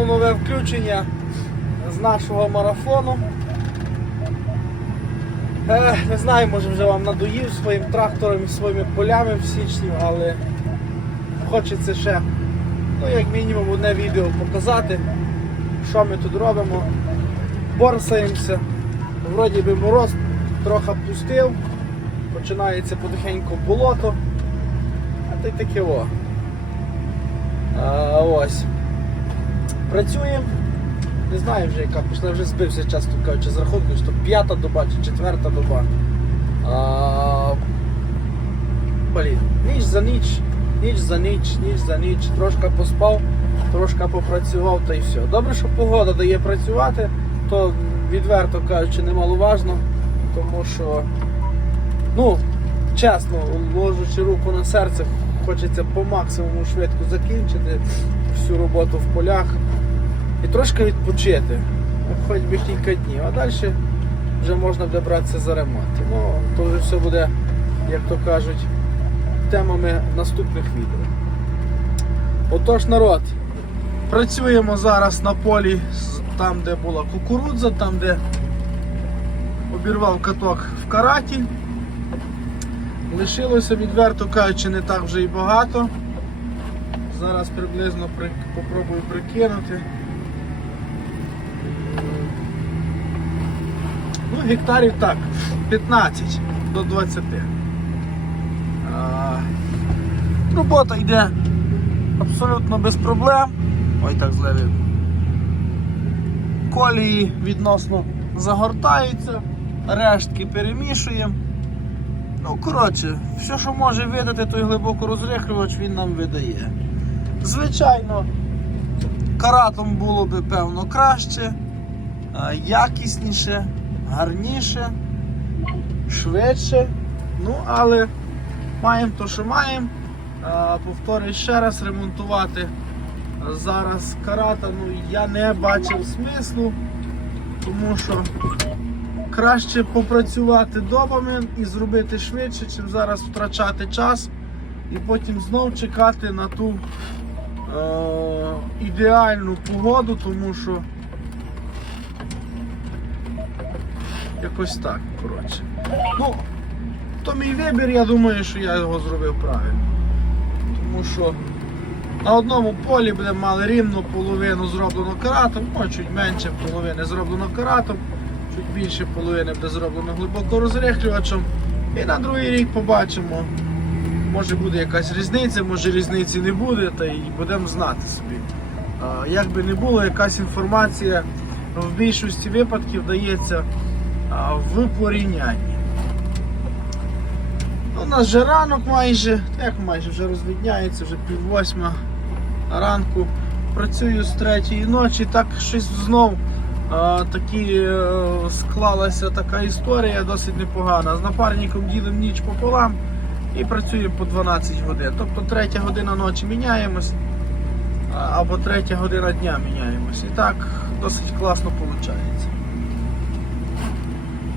Знов нове включення з нашого марафону. Е, не знаю, може вже вам надоїв своїм трактором і своїми полями в січні, але хочеться ще, ну як мінімум, одне відео показати, що ми тут робимо. Борсаємося. Вроді би мороз трохи пустив, починається потихеньку болото. А й таке о. А, ось. Працюємо. Не знаю вже яка пішла, вже збився часто кажучи з рахунку, що п'ята доба чи четверта доба. А, блін, ніч за ніч, ніч за ніч, ніч за ніч, трошки поспав, трошки попрацював та й все. Добре, що погода дає працювати, то відверто кажучи, немаловажно, тому що, ну, чесно, ложучи руку на серце, хочеться по максимуму швидко закінчити всю роботу в полях і трошки відпочити, ну, хоч би кілька днів, а далі вже можна буде братися за ремонт. Ну, то вже все буде, як то кажуть, темами наступних відео. Отож, народ, працюємо зараз на полі там, де була кукурудза, там, де обірвав каток в караті. Лишилося, відверто кажучи, не так вже і багато. Зараз приблизно при... попробую прикинути. Гектарів так, 15 до 20. А, робота йде абсолютно без проблем. Ой, так злевив. Колії відносно загортаються, рештки перемішуємо. Ну, коротше, все, що може видати той глибокорозрихлювач, він нам видає. Звичайно, каратом було би певно краще, якісніше, гарніше, швидше. Ну, але маємо то, що маємо. Повторюю ще раз, ремонтувати зараз карата, ну я не бачив смислу, тому що краще попрацювати добами і зробити швидше, чим зараз втрачати час і потім знов чекати на ту е- ідеальну погоду, тому що якось так, коротше. Ну, то мій вибір, я думаю, що я його зробив правильно. Тому що на одному полі буде мали рівну половину зроблено каратом, ну чуть менше половини зроблено каратом, чуть більше половини буде зроблено глибоко розрихлювачем. І на другий рік побачимо. Може буде якась різниця, може різниці не буде, та й будемо знати собі. Як би не було, якась інформація в більшості випадків дається в порівнянні. Ну, У нас вже ранок майже, як майже вже розвідняється, вже пів восьма ранку. Працюю з третьої ночі, так щось знов а, такі е, склалася така історія досить непогана. З напарником ділимо ніч пополам і працюємо по 12 годин. Тобто третя година ночі міняємось, або третя година дня міняємось. І так досить класно виходить.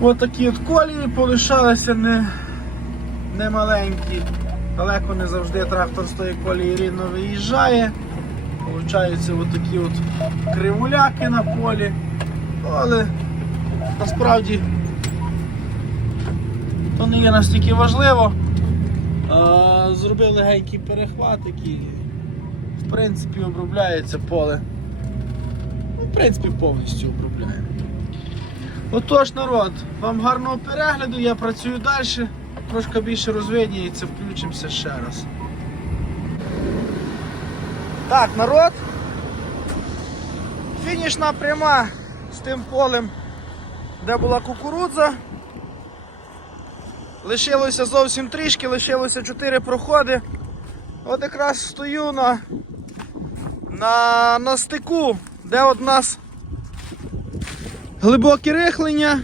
Ось такі от колії полишалися не, не маленькі. Далеко не завжди трактор з тої колії рівно виїжджає. Получаються от такі от кривуляки на полі. Але насправді то не є настільки важливо. Зробив легенький перехват, який в принципі обробляється поле. Ну, В принципі, повністю обробляємо. Отож, народ, вам гарного перегляду, я працюю далі, трошки більше розвидніється, включимося ще раз. Так, народ. Фінішна пряма з тим полем, де була кукурудза. Лишилося зовсім трішки, лишилося 4 проходи. От якраз стою на, на, на стику, де от нас глибоке рихлення.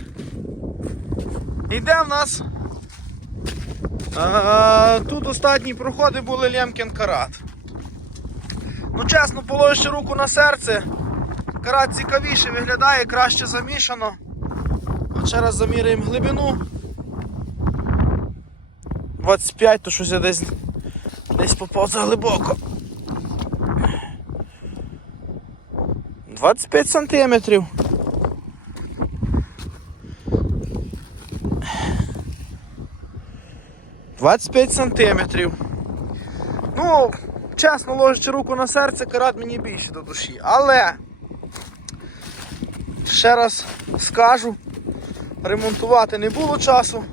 І де в нас а, тут останні проходи були Лємкін карат. Ну, чесно, положивши руку на серце, карат цікавіше виглядає, краще замішано. От ще раз заміряємо глибину. 25, то щось я десь, десь попав заглибоко. 25 сантиметрів. Двадцять п'ять сантиметрів. Ну, чесно, ложачи руку на серце, карат мені більше до душі. Але ще раз скажу, ремонтувати не було часу.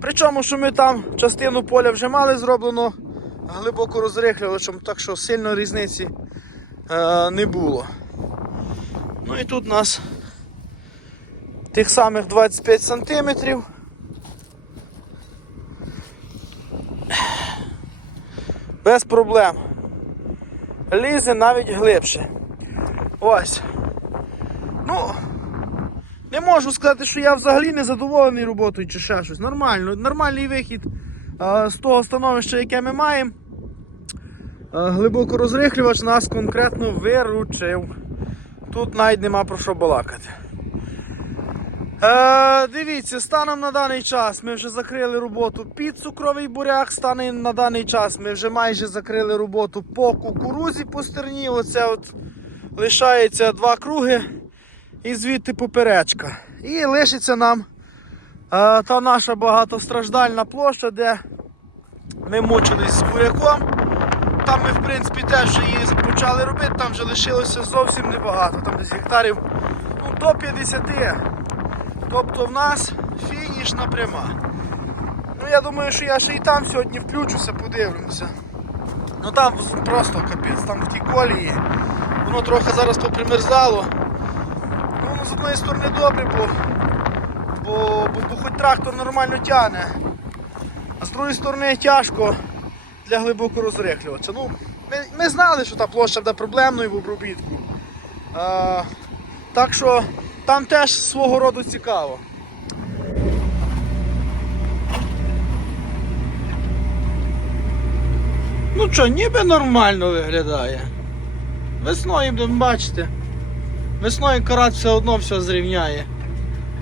Причому, що ми там частину поля вже мали зроблено глибоко розрихлювачем, так що сильно різниці е, не було. Ну і тут у нас тих самих 25 сантиметрів. Без проблем. Лізе навіть глибше. Ось. Ну, не можу сказати, що я взагалі не задоволений роботою чи ще щось. Нормально, нормальний вихід е, з того становища, яке ми маємо. Е, глибоко розрихлювач нас конкретно виручив. Тут навіть нема про що балакати. Е, дивіться, станом на даний час ми вже закрили роботу під цукровий буряк. Станом на даний час ми вже майже закрили роботу по кукурузі по стерні. Оце от лишається два круги і звідти поперечка. І лишиться нам е, та наша багатостраждальна площа, де ми мучились з буряком. Там ми, в принципі, теж її почали робити, там вже лишилося зовсім небагато, там десь гектарів ну, до 50. Тобто в нас фінішна пряма. Ну я думаю, що я ще і там сьогодні включуся, подивлюся. Ну там просто капець, там тій колії. Воно трохи зараз попримерзало. Ну, з одної сторони добре, бо, бо, бо, бо хоч трактор нормально тягне. А з другої сторони тяжко для глибоко розрихлювача. Ну, ми, ми знали, що та площа буде проблемною в обробітку. А, так що там теж свого роду цікаво. Ну що, ніби нормально виглядає. Весною будемо бачити. Весною карат все одно все зрівняє.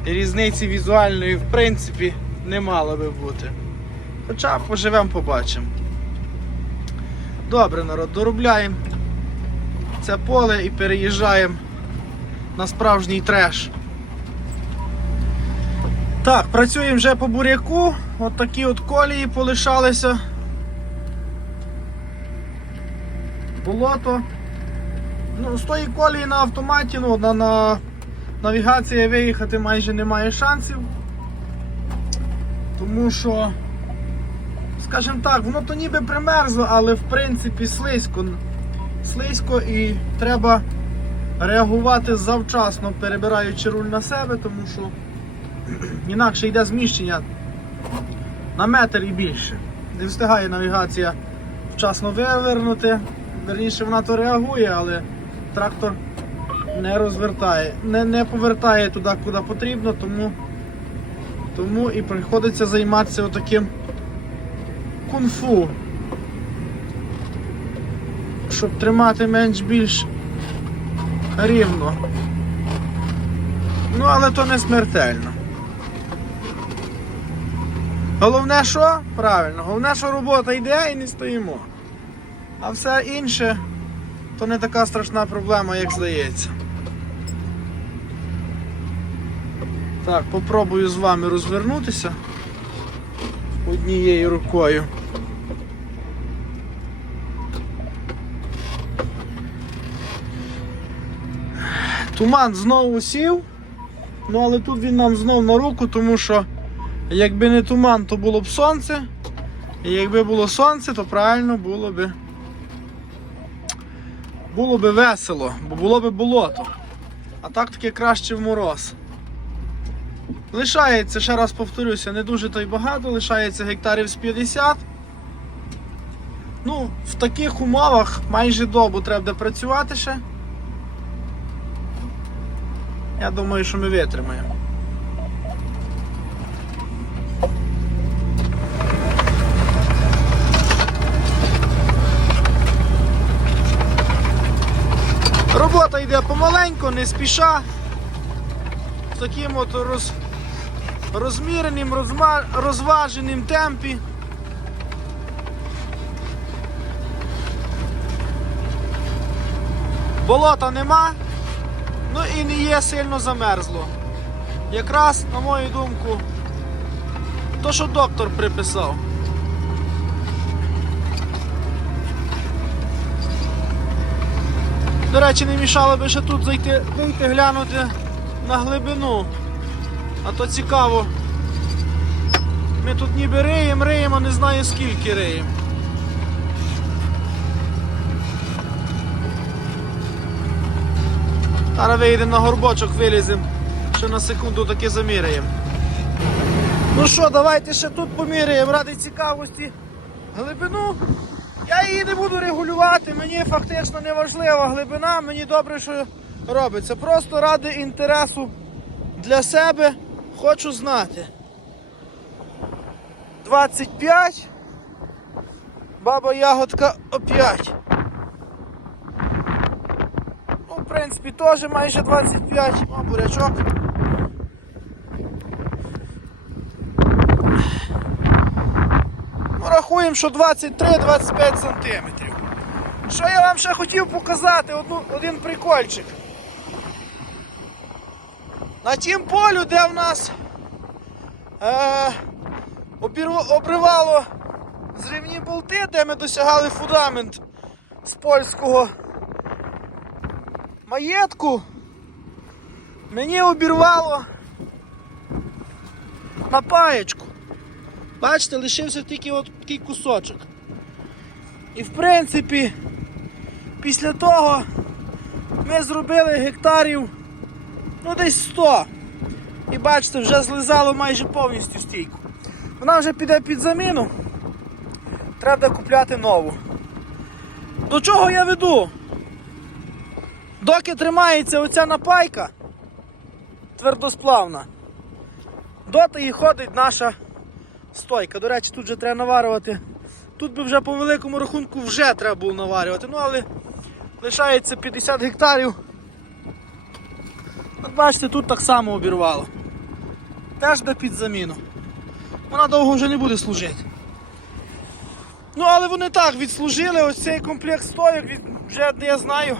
І різниці візуальної в принципі не мало би бути. Хоча поживемо, побачимо. Добре, народ, доробляємо це поле і переїжджаємо на справжній треш. Так, працюємо вже по буряку. От такі от колії полишалися. Болото. Ну, з тої колії на автоматі, ну, на, на навігації виїхати майже немає шансів. Тому що, скажімо так, воно то ніби примерзло, але в принципі слизько. Слизько і треба реагувати завчасно, перебираючи руль на себе, тому що інакше йде зміщення на метр і більше. Не встигає навігація вчасно вивернути. Верніше вона то реагує, але трактор не розвертає, не, не повертає туди, куди потрібно, тому, тому і приходиться займатися отаким кунг-фу. Щоб тримати менш-більш рівно. Ну, але то не смертельно. Головне, що? Правильно, головне, що робота йде і не стоїмо. А все інше то не така страшна проблема, як здається. Так, попробую з вами розвернутися однією рукою. Туман знову сів, ну але тут він нам знов на руку, тому що якби не туман, то було б сонце. І якби було сонце, то правильно було би було би весело, бо було би болото. А так таки краще в мороз. Лишається, ще раз повторюся, не дуже то й багато, лишається гектарів з 50. Ну, в таких умовах майже добу треба працювати ще. Я думаю, що ми витримаємо. Робота йде помаленьку, не спіша. В таким от роз, розміреним, розма, розваженим темпі. болота нема, ну і не є сильно замерзло. Якраз, на мою думку, то, що доктор приписав. До речі, не мішало би ще тут зайти, вийти глянути на глибину. А то цікаво. Ми тут ніби риємо, риємо, не знаю скільки риємо. Зараз вийдемо на горбочок, виліземо, ще на секунду таки заміряємо. Ну що, давайте ще тут поміряємо ради цікавості глибину. Я її не буду регулювати, мені фактично не важлива глибина, мені добре, що робиться. Просто ради інтересу для себе хочу знати. 25. Баба ягодка опять. Ну, в принципі, теж майже 25, а бурячок. Ну, рахуємо, що 23-25 сантиметрів. Що я вам ще хотів показати, одну, один прикольчик. На тім полю, де в нас е, обривало зривні болти, де ми досягали фундамент з польського маєтку, мені обірвало на паєчку. Бачите, лишився тільки от такий кусочок. І в принципі, після того ми зробили гектарів ну десь 100. І бачите, вже злизало майже повністю стійку. Вона вже піде під заміну. Треба купляти нову. До чого я веду? Доки тримається оця напайка твердосплавна, доти і ходить наша стойка. До речі, тут вже треба наварювати. Тут би вже по великому рахунку вже треба було наварювати. Ну але лишається 50 гектарів. От бачите, тут так само обірвало. Теж де під заміну. Вона довго вже не буде служити. Ну, але вони так відслужили ось цей комплект стойок вже я знаю.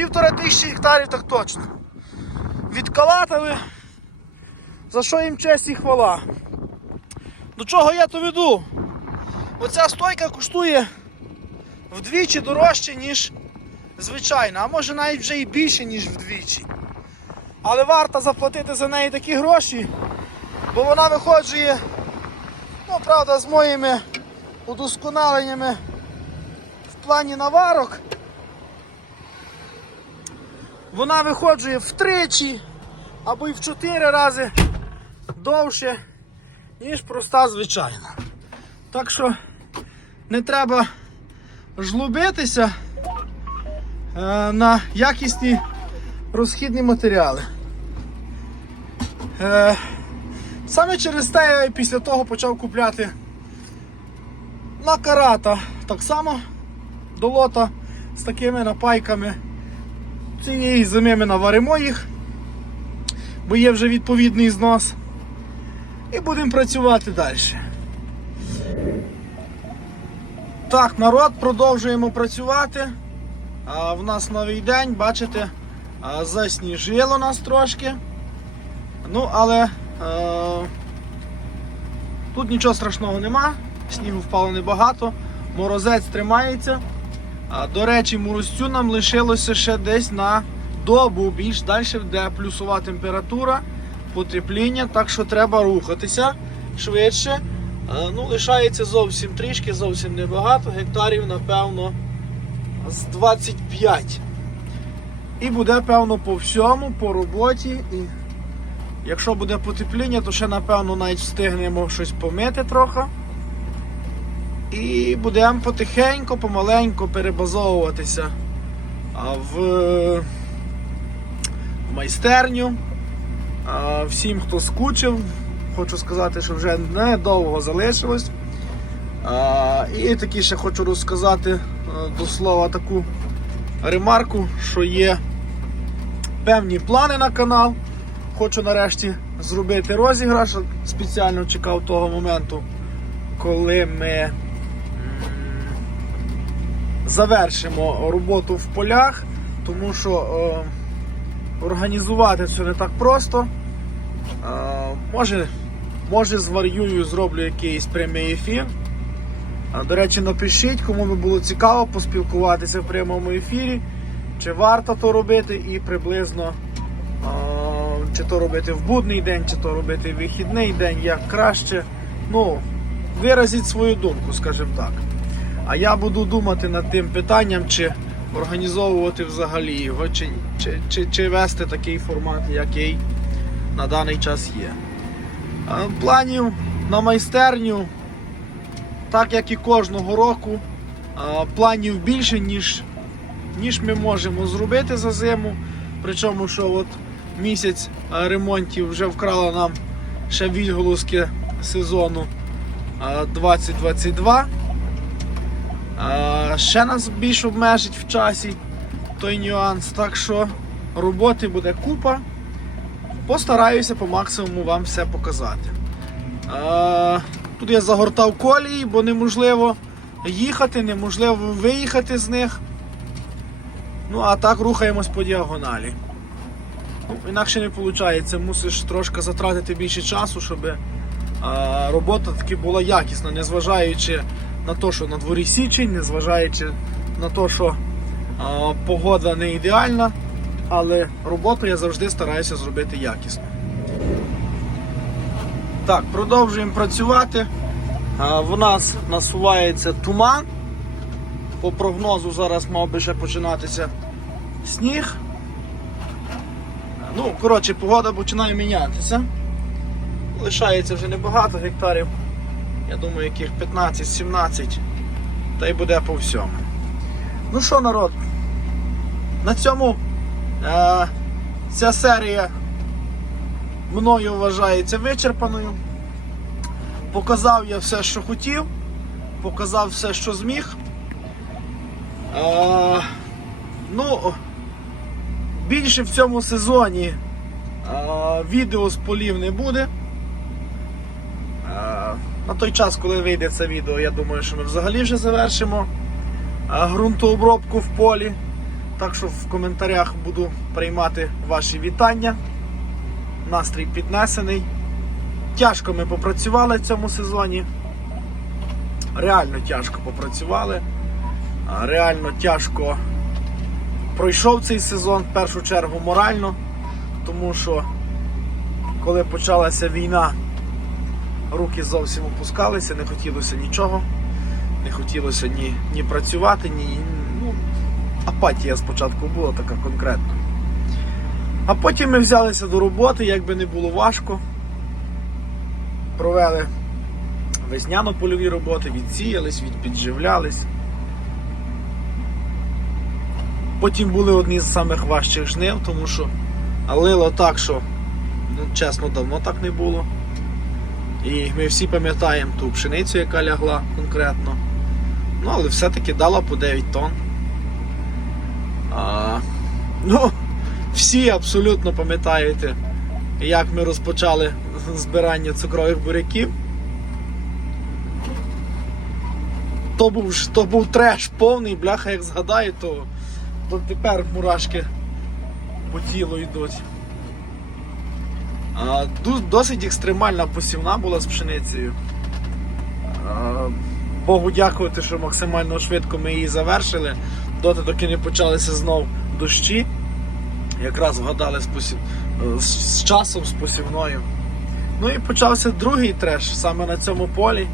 Півтора тисячі гектарів так точно. Відкалатали. За що їм честь і хвала. До чого я то веду? Оця стойка коштує вдвічі дорожче, ніж звичайна, а може навіть вже і більше, ніж вдвічі. Але варто заплатити за неї такі гроші, бо вона виходжує, ну правда, з моїми удосконаленнями в плані наварок. Вона виходжує втричі або й в чотири рази довше, ніж проста звичайна. Так що не треба жлобитися е, на якісні розхідні матеріали. Е, саме через те я після того почав купляти на карата так само до лота з такими напайками. Цієї зими ми наваримо їх, бо є вже відповідний знос. І будемо працювати далі. Так, народ, продовжуємо працювати. А, в нас новий день, бачите, а, засніжило нас трошки. Ну, але е, тут нічого страшного нема, снігу впало небагато, морозець тримається. До речі, морозцю нам лишилося ще десь на добу більш далі, де плюсова температура, потепління, так що треба рухатися швидше. А, ну, лишається зовсім трішки, зовсім небагато, гектарів, напевно, з 25. І буде, певно, по всьому, по роботі. І якщо буде потепління, то ще, напевно, навіть встигнемо щось помити трохи. І будемо потихеньку, помаленьку перебазовуватися в, майстерню. Всім, хто скучив, хочу сказати, що вже недовго залишилось. І таки ще хочу розказати до слова таку ремарку, що є певні плани на канал. Хочу нарешті зробити розіграш. Спеціально чекав того моменту, коли ми завершимо роботу в полях, тому що е, організувати це не так просто. Е, може, може зварюю, зроблю якийсь прямий ефір. До речі, напишіть, кому би було цікаво поспілкуватися в прямому ефірі, чи варто то робити і приблизно а, чи то робити в будний день, чи то робити в вихідний день, як краще. Ну, виразіть свою думку, скажімо так. А я буду думати над тим питанням, чи організовувати взагалі його, чи, чи, чи, чи вести такий формат, який на даний час є. Планів на майстерню так як і кожного року, планів більше, ніж, ніж ми можемо зробити за зиму. Причому, що от місяць ремонтів вже вкрала нам ще відголоски сезону 2022. Ще нас більш обмежить в часі той нюанс. Так що роботи буде купа. Постараюся по максимуму вам все показати. Тут я загортав колії, бо неможливо їхати, неможливо виїхати з них. Ну, а так рухаємось по діагоналі. Ну, інакше не виходить, мусиш трошки затратити більше часу, щоб а, робота таки була якісна, незважаючи на те, що на дворі січень, незважаючи на те, що а, погода не ідеальна, але роботу я завжди стараюся зробити якісно. Так, продовжуємо працювати. А, В нас насувається туман. По прогнозу зараз мав би ще починатися сніг. Ну, коротше, погода починає мінятися. Лишається вже небагато гектарів. Я думаю, яких 15-17. Та й буде по всьому. Ну що, народ? На цьому е, ця серія мною вважається вичерпаною. Показав я все, що хотів, показав все, що зміг. А, ну, більше в цьому сезоні а, відео з полів не буде. На той час, коли вийде це відео, я думаю, що ми взагалі вже завершимо ґрунтообробку в полі. Так що в коментарях буду приймати ваші вітання. Настрій піднесений. Тяжко ми попрацювали в цьому сезоні. Реально тяжко попрацювали. Реально тяжко пройшов цей сезон в першу чергу морально, тому що коли почалася війна, руки зовсім опускалися, не хотілося нічого, не хотілося ні, ні працювати, ні. Ну, апатія спочатку була така конкретна. А потім ми взялися до роботи, як би не було важко. Провели весняно-польові роботи, відсіялись, відпідживлялись. Потім були одні з самих важчих жнив, тому що лило так, що ну, чесно давно так не було. І ми всі пам'ятаємо ту пшеницю, яка лягла конкретно. Ну, але все-таки дала по 9 тонн. А, ну, всі абсолютно пам'ятаєте, як ми розпочали збирання цукрових буряків. То був, то був треш повний, бляха, як згадаю, то, то тепер мурашки по тілу йдуть. Досить екстремальна посівна була з пшеницею. Богу дякувати, що максимально швидко ми її завершили, доти доки не почалися знов дощі. Якраз вгадали з, посів... е, з часом з посівною. Ну і почався другий треш саме на цьому полі.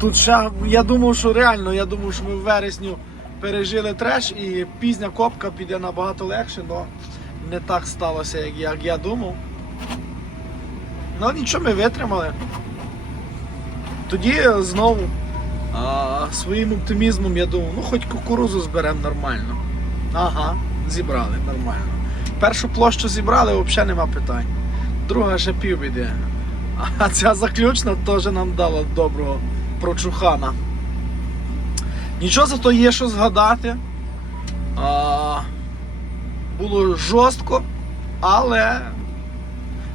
Тут ще, я думав, що реально, я думав, що ми в вересню пережили треш і пізня копка піде набагато легше, але не так сталося, як, я думав. Ну нічого ми витримали. Тоді знову а, своїм оптимізмом я думав, ну хоч кукурузу зберемо нормально. Ага, зібрали нормально. Першу площу зібрали, взагалі нема питань. Друга ще півбіди. А ця заключна теж нам дала доброго прочухана. Нічого зато є що згадати. А, було жорстко, але,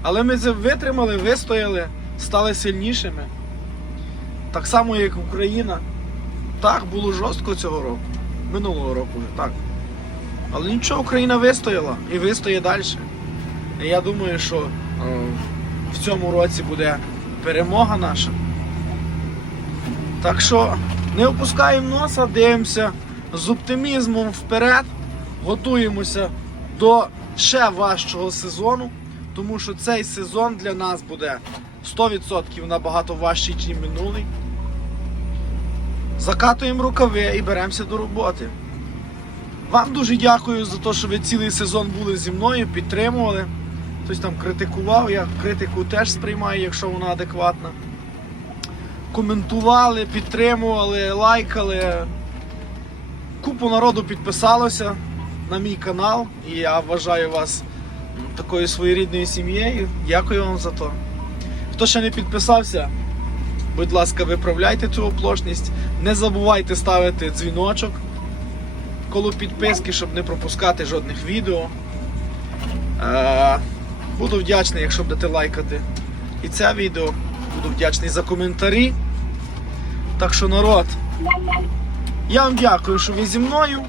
але ми це витримали, вистояли, стали сильнішими. Так само, як Україна. Так, було жорстко цього року. Минулого року вже так. Але нічого, Україна вистояла і вистоє далі. І я думаю, що е, в цьому році буде перемога наша. Так що не опускаємо носа, дивимося з оптимізмом вперед, готуємося до ще важчого сезону, тому що цей сезон для нас буде 100% набагато важчий, ніж минулий. Закатуємо рукави і беремося до роботи. Вам дуже дякую за те, що ви цілий сезон були зі мною, підтримували. Хтось там критикував, я критику теж сприймаю, якщо вона адекватна. Коментували, підтримували, лайкали. Купу народу підписалося на мій канал, і я вважаю вас такою своєрідною сім'єю. Дякую вам за то. Хто ще не підписався, будь ласка, виправляйте цю оплошність. Не забувайте ставити дзвіночок коло підписки, щоб не пропускати жодних відео. Е, Буду вдячний, якщо будете лайкати і це відео. Буду вдячний за коментарі. Так що, народ, я вам дякую, що ви зі мною.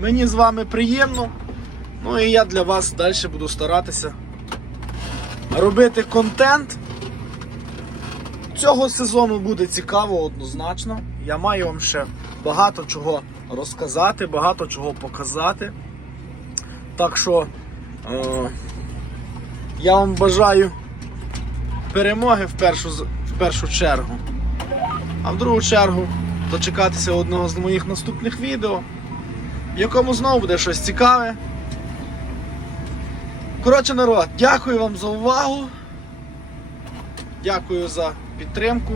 Мені з вами приємно. Ну і я для вас далі буду старатися робити контент. Цього сезону буде цікаво однозначно. Я маю вам ще багато чого розказати, багато чого показати. Так що е, я вам бажаю перемоги в першу, в першу чергу. А в другу чергу дочекатися одного з моїх наступних відео, якому знову буде щось цікаве. Коротше, народ, дякую вам за увагу. Дякую за підтримку.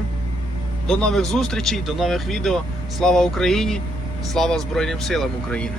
До нових зустрічей, до нових відео. Слава Україні! Слава Збройним силам України!